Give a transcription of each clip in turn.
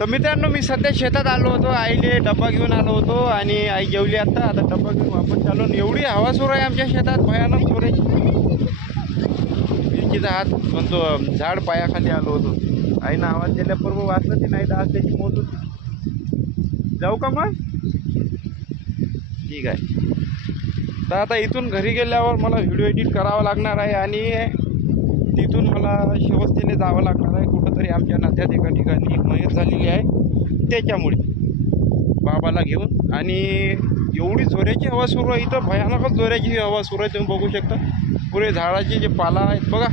तर मित्रांनो, मी सध्या शेतात आलो होतो. आईले डब्बा घेऊन आलो होतो आणि आई जेवली आता डब्बा घेऊन वापस चाललो. एवढी हवा सुरू आहे आमच्या शेतात, भयानक जोराची. मिरचीचा हात म्हणतो झाड पायाखाली आलो होतो. आईनं आवाज दिल्याबरोबर वाचलं ते, नाही तर आज त्याची मौत होती. जाऊ का मग? ठीक आहे. तर आता इथून घरी गेल्यावर मला व्हिडिओ एडिट करावा लागणार आहे आणि तिथून मला शिवस्तीने जावं लागणार आहे. कुठंतरी आमच्या नात्यात एका ठिकाणी मयत झालेली आहे, त्याच्यामुळे बाबाला घेऊन. आणि एवढी जोराची हवा सुरू आहे इथं, भयानकच जोराची हवा सुरू आहे. तुम्ही बघू शकता पुरे झाडाचे जे पाला आहेत बघा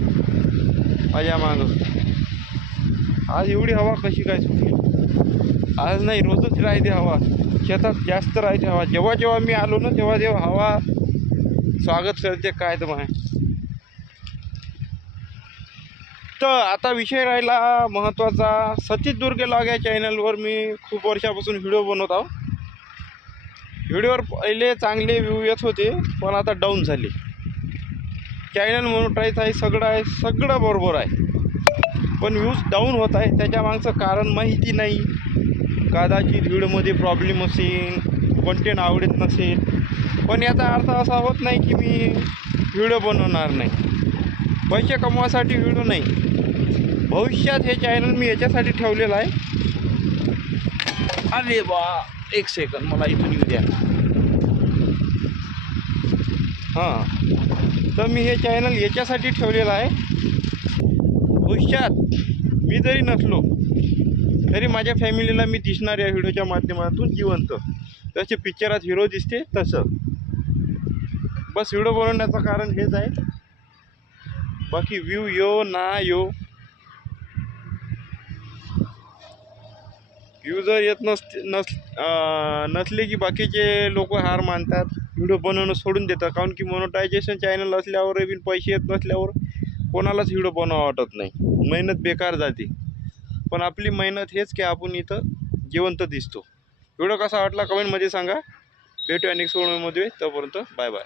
माझ्या मागं. आज एवढी हवा कशी काय सुटली? आज नाही, रोजच राहते हवा. शेतात जास्त राहते हवा. जेव्हा जेव्हा मी आलो ना तेव्हा तेव्हा हवा स्वागत करते काय तर माय. तर आता विषय राहिला महत्त्वाचा. सतीश दुर्गे लॉग या चॅनलवर मी खूप वर्षापासून व्हिडिओ बनवत आहो. व्हिडिओवर पहिले चांगले व्ह्यू येत होते, पण आता डाऊन झाले. चॅनल मोनोटाईज आहे, सगळं बरोबर आहे, पण व्ह्यूज डाऊन होत आहे. त्याच्या मागचं कारण माहिती नाही. कदाचित व्हिडिओमध्ये प्रॉब्लेम असेल, कंटेंट आवडत नसेल. पण याचा अर्थ असा होत नाही की मी व्हिडिओ बनवणार नाही. पैसे कमवासाठी व्हिडिओ नाही. भविष्यात हे चॅनल मी याच्यासाठी ठेवलेलं आहे. अरे बा, एक सेकंद, मला इथून येऊ द्या. हां, तर मी हे चॅनल याच्यासाठी ठेवलेलं आहे. भविष्यात मी जरी नसलो तरी माझ्या फॅमिलीला मी दिसणार या व्हिडिओच्या माध्यमातून जिवंत. जसे पिक्चरात हिरो दिसते तसं. बस व्हिडिओ बनवण्याचं कारण हेच आहे. बाकी व्ह्यू यो ना यो, व्ह्यू जर येत नसले की बाकीचे लोक हार मानतात, व्हिडिओ बनवणं सोडून देतात. कारण की मोनोटायझेशन चॅनल असल्यावर बी पैसे येत नसल्यावर कोणालाच व्हिडिओ बनवा वाटत नाही. मेहनत बेकार जाते. पण आपली मेहनत हेच की आपण इथं जिवंत दिसतो. व्हिडिओ कसा वाटला कमेंटमध्ये सांगा. भेटूया नेक्स्ट व्हिडिओमध्ये. तोपर्यंत बाय बाय.